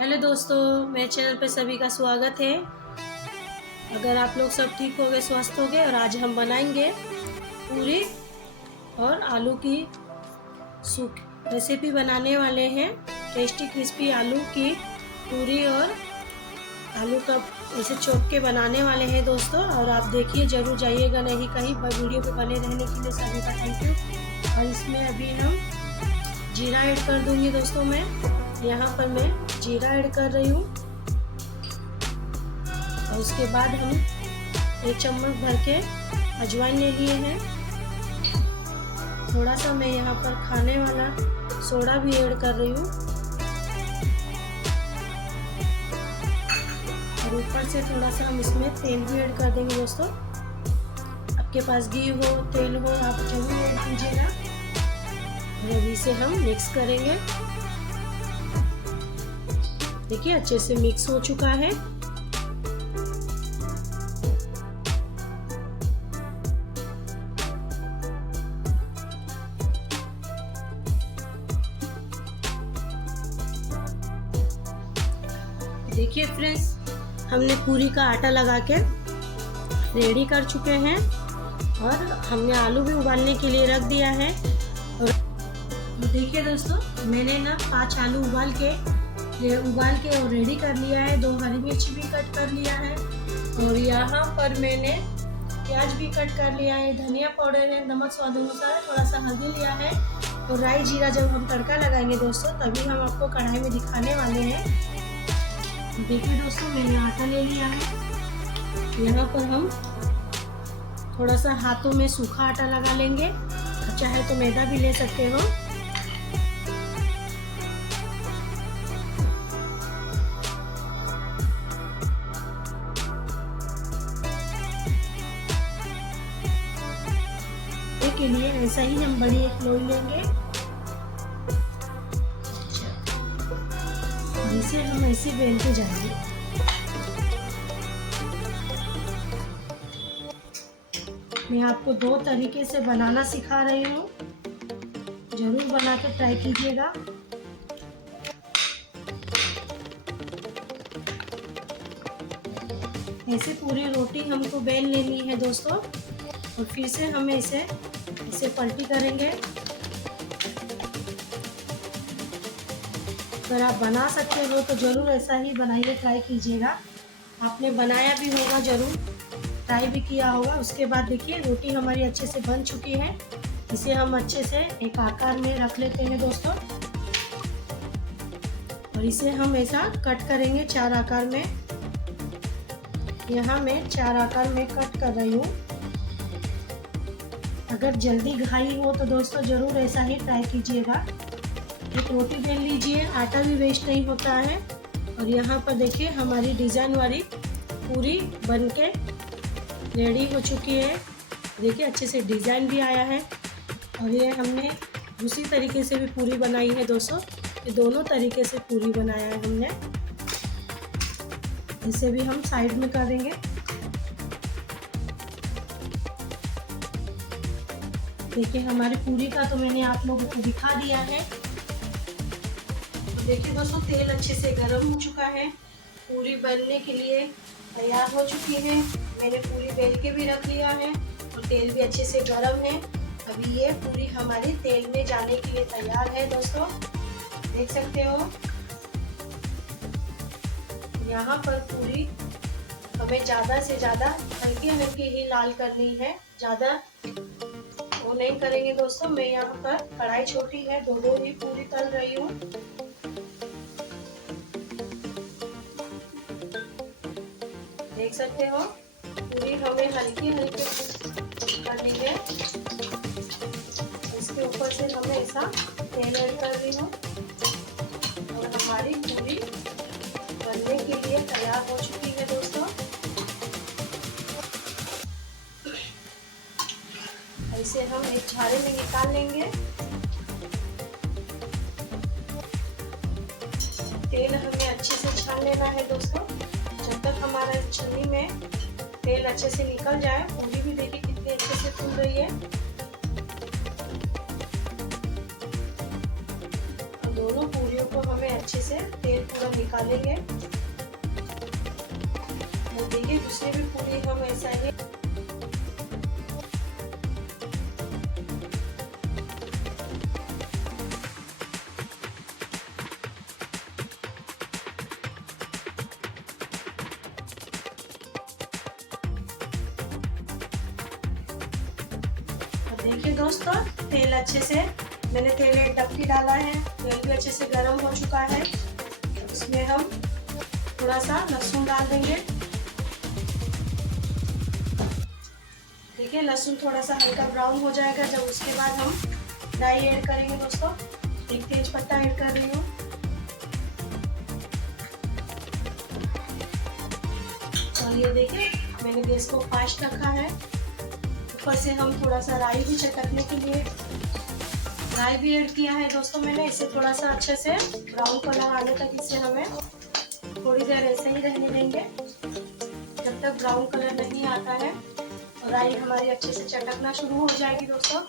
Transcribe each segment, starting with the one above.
Hello दोस्तों, मेरे channel पे सभी का स्वागत है। अगर आप लोग सब ठीक हो गए, स्वस्थ हो गए, और आज हम बनाएंगे पूरी और आलू की सूप रेसिपी बनाने वाले हैं। टेस्टी क्रिस्पी आलू की पूरी और आलू का ऐसे चौक के बनाने वाले हैं दोस्तों। और आप देखिए, ज़रूर जाइएगा नहीं कहीं। वीडियो पे बने रहने के लिए सभी का थैंक यू। और इसमें अभी हम जीरा ऐड कर दूंगी दोस्तों। मैं यहाँ पर जीरा ऐड कर रही हूँ। और उसके बाद हम 1 चम्मच भर के अजवाइन ले लिए हैं। थोड़ा सा मैं यहाँ पर खाने वाला सोडा भी ऐड कर रही हूँ। और ऊपर से थोड़ा सा हम इसमें तेल भी ऐड कर देंगे दोस्तों। आपके पास घी हो, तेल हो, आप जरूर ऐड कीजिएगा। और अभी इसे हम मिक्स करेंगे। देखिए, अच्छे से मिक्स हो चुका है। देखिए फ्रेंड्स, हमने पूरी का आटा लगा के रेडी कर चुके हैं। और हमने आलू भी उबालने के लिए रख दिया है। और देखिए दोस्तों, मैंने ना 5 आलू उबाल के और रेडी कर लिया है। 2 हरी मिर्च भी कट कर लिया है। और यहाँ पर मैंने प्याज भी कट कर लिया है। धनिया पाउडर है, नमक स्वाद अनुसार, थोड़ा सा हल्दी लिया है। और राई जीरा जब हम तड़का लगाएंगे दोस्तों, तभी हम आपको कढ़ाई में दिखाने वाले हैं। देखिए दोस्तों, मैंने आटा ले लिया है। यहाँ पर हम थोड़ा सा हाथों में सूखा आटा लगा लेंगे। चाहे तो मैदा भी ले सकते हो। के लिए ऐसा ही हम बड़ी एक लोई लेंगे। और इसे हम ऐसे बेलते जाएंगे। मैं आपको 2 तरीके से बनाना सिखा रही हूँ। जरूर बना के ट्राई कीजिएगा। ऐसे पूरी रोटी हमको बेल लेनी है दोस्तों। और फिर से हमें इसे पलटी करेंगे। अगर आप बना सकते हो तो ज़रूर ऐसा ही बनाइए, ट्राई कीजिएगा। आपने बनाया भी होगा, ज़रूर ट्राई भी किया होगा। उसके बाद देखिए, रोटी हमारी अच्छे से बन चुकी है। इसे हम अच्छे से एक आकार में रख लेते हैं दोस्तों। और इसे हम ऐसा कट करेंगे 4 आकार में। यहाँ मैं 4 आकार में कट कर रही हूँ। अगर जल्दी घाई हो तो दोस्तों ज़रूर ऐसा ही ट्राई कीजिएगा। एक रोटी बेल लीजिए, आटा भी वेस्ट नहीं होता है। और यहाँ पर देखिए, हमारी डिज़ाइन वाली पूरी बनके रेडी हो चुकी है। देखिए, अच्छे से डिज़ाइन भी आया है। और ये हमने दूसरी तरीके से भी पूरी बनाई है दोस्तों। ये दोनों तरीके से पूरी बनाया है हमने। इसे भी हम साइड में कर देंगे। देखिए, हमारी पूरी का तो मैंने आप लोगों को दिखा दिया है। तो देखिए दोस्तों, तेल अच्छे से गर्म हो चुका है। पूरी बनने के लिए तैयार हो चुकी है। मैंने पूरी बेल के भी रख लिया है। और तेल भी अच्छे से गर्म है। अभी ये पूरी हमारी तेल में जाने के लिए तैयार है दोस्तों। देख सकते हो, यहाँ पर पूरी हमें ज़्यादा से ज़्यादा हल्की हल्की ही लाल करनी है। ज़्यादा वो नहीं करेंगे दोस्तों। मैं यहाँ पर कढ़ाई छोटी है, 2 ही पूरी तल रही हूँ। देख सकते हो, पूरी हमें हल्की हल्की करनी है। इसके ऊपर से हमें ऐसा तेल ऐड कर रही हूँ। और हमारी पूरी बनने के लिए तैयार हो चुकी है दोस्तों। इसे हम एक झाड़े में निकाल लेंगे। तेल हमें अच्छे से छान लेना है दोस्तों। जब तक हमारा छन्नी में तेल अच्छे से निकल जाए। पूरी भी देखिए कितनी अच्छे से फूल रही है। और दोनों पूरियों को हमें अच्छे से तेल पूरा निकालेंगे। तो देखिए दूसरी भी पूरी हम ऐसा ही देखिए दोस्तों, तेल अच्छे से मैंने तेल एक डबकी डाला है, तेल भी अच्छे से गर्म हो चुका है। इसमें हम थोड़ा सा लहसुन डाल देंगे। देखिए लहसुन थोड़ा सा हल्का ब्राउन हो जाएगा जब उसके बाद हम राई ऐड करेंगे दोस्तों। एक तेज पत्ता ऐड कर रही हूँ। और ये देखिए मैंने गैस को फास्ट रखा है। ऊपर से हम थोड़ा सा राई भी चटकने के लिए राई भी ऐड किया है दोस्तों मैंने। इसे थोड़ा सा अच्छे से ब्राउन कलर आने तक इसे हमें थोड़ी देर ऐसे ही रहने देंगे जब तक ब्राउन कलर नहीं आता है। और राई हमारी अच्छे से चटकना शुरू हो जाएगी दोस्तों।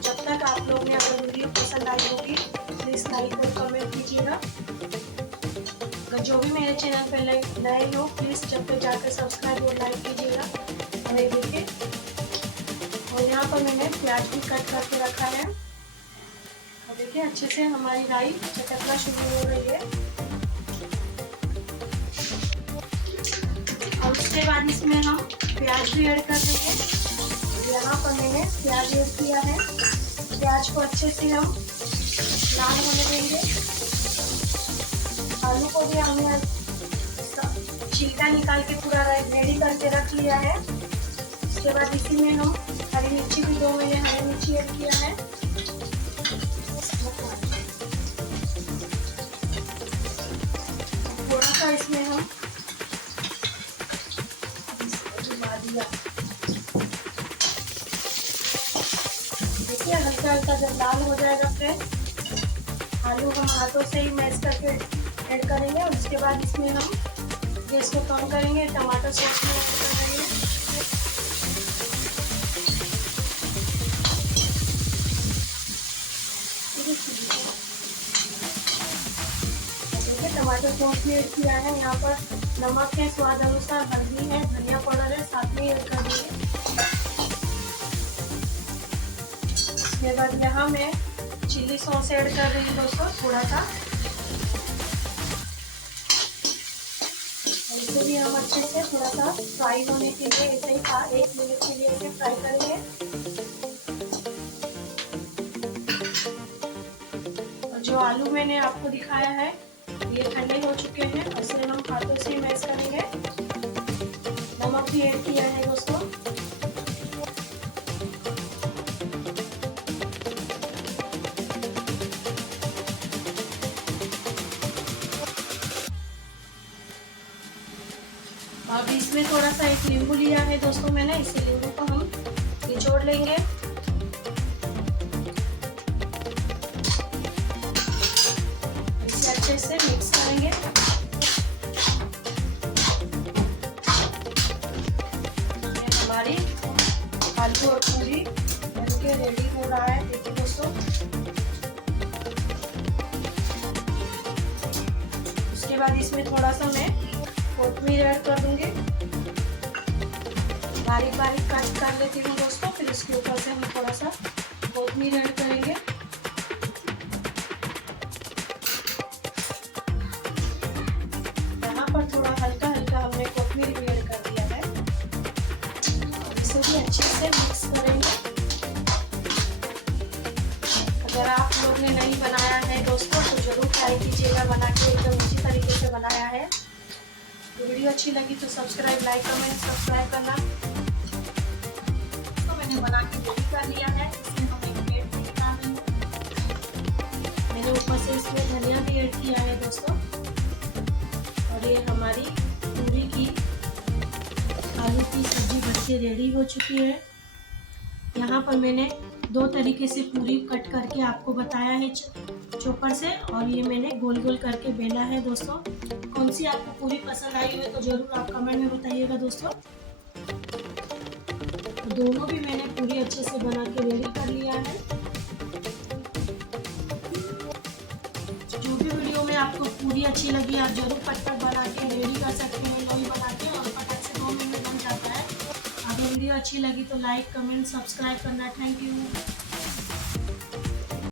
जब तक आप लोग ने अगर वीडियो पसंद आई होगी प्लीज़ लाइक और कमेंट कीजिएगा। अगर जो भी मेरे चैनल पर नए हो प्लीज़ जब तक जाकर सब्सक्राइब और लाइक कीजिएगा। और ये देखिए, और यहाँ पर मैंने प्याज भी कट करके रखा है। और देखिए अच्छे से हमारी राई चटकना शुरू हो रही है। और उसके बाद इसमें हम प्याज भी ऐड कर देंगे। यहाँ पर मैंने प्याज ऐड किया है। प्याज को अच्छे से हम लाल होने देंगे। आलू को भी हमने छिलका निकाल के पूरा रेडी करके रख लिया है। उसके बाद इसी में हम हरी मिर्ची भी 2 मैंने हरी मिर्ची ऐड किया है। थोड़ा सा इसमें हम देखिए हल्का हल्का जब लाल हो जाएगा फिर आलू हम हाथों से ही मैश करके ऐड करेंगे। और उसके बाद इसमें हम गैस को कम करेंगे, टमाटर सॉस में ऐड कर देंगे। देखिए टमाटर सॉस भी ऐड किया है। यहाँ पर नमक है स्वाद अनुसार, हल्दी है, धनिया पाउडर है, साथ में ऐड कर देंगे। उसके बाद यहाँ मैं चिल्ली सॉस ऐड कर रही हूँ दोस्तों थोड़ा सा। इसे भी हम अच्छे से थोड़ा सा फ्राई होने के लिए ऐसे ही 1 मिनट के लिए इसे फ्राई करेंगे। और जो आलू मैंने आपको दिखाया है ये ठंडे हो चुके हैं। इसे हम हाथों से मैश करेंगे। नमक भी ऐड किया है दोस्तों। अब इसमें थोड़ा सा एक नींबू लिया है दोस्तों मैंने। इसे नींबू को हम निचोड़ लेंगे। इसे अच्छे से मिक्स करेंगे। ये हमारी आलू और पूरी बनके रेडी हो रहा है। देखिए दोस्तों, उसके बाद इसमें थोड़ा सा मैं कोथिमीर ऐड कर दूंगी। बारीक बारीक कट कर लेती हूँ दोस्तों। फिर इसके ऊपर से हम थोड़ा सा कोथिमीर ऐड करेंगे। यहाँ पर थोड़ा हल्का हल्का हमने कोथिमीर भी ऐड कर दिया है। इसे भी अच्छे से मिक्स करेंगे। अगर आप लोग ने नहीं बनाया है दोस्तों तो जरूर ट्राई कीजिएगा बना के। एकदम इसी तरीके से बनाया है। तो वीडियो अच्छी लगी तो सब्सक्राइब, लाइक, कमेंट, सब्सक्राइब करना। तो मैंने बना के रेडी कर लिया है। इसमें हम एक प्लेट में निकाल रही हूँ। मैंने ऊपर से इसमें धनिया भी ऐड किया है दोस्तों। और ये हमारी पूरी की आलू की सब्जी बन के रेडी हो चुकी है। यहाँ पर मैंने 2 तरीके से पूरी कट करके आपको बताया है चॉपर से। और ये मैंने गोल गोल करके बेला है दोस्तों। कौन सी आपको पूरी पसंद आई हो तो जरूर आप कमेंट में बताइएगा दोस्तों। दोनों भी मैंने पूरी अच्छे से बना के रेडी कर लिया है। जो भी वीडियो में आपको पूरी अच्छी लगी, आप जरूर फटफट बना के रेडी कर सकते हैं लोई बना के, और फटाक से 2 मिनट में बन जाता है। अगर वीडियो अच्छी लगी तो लाइक, कमेंट, सब्सक्राइब करना। Thank you.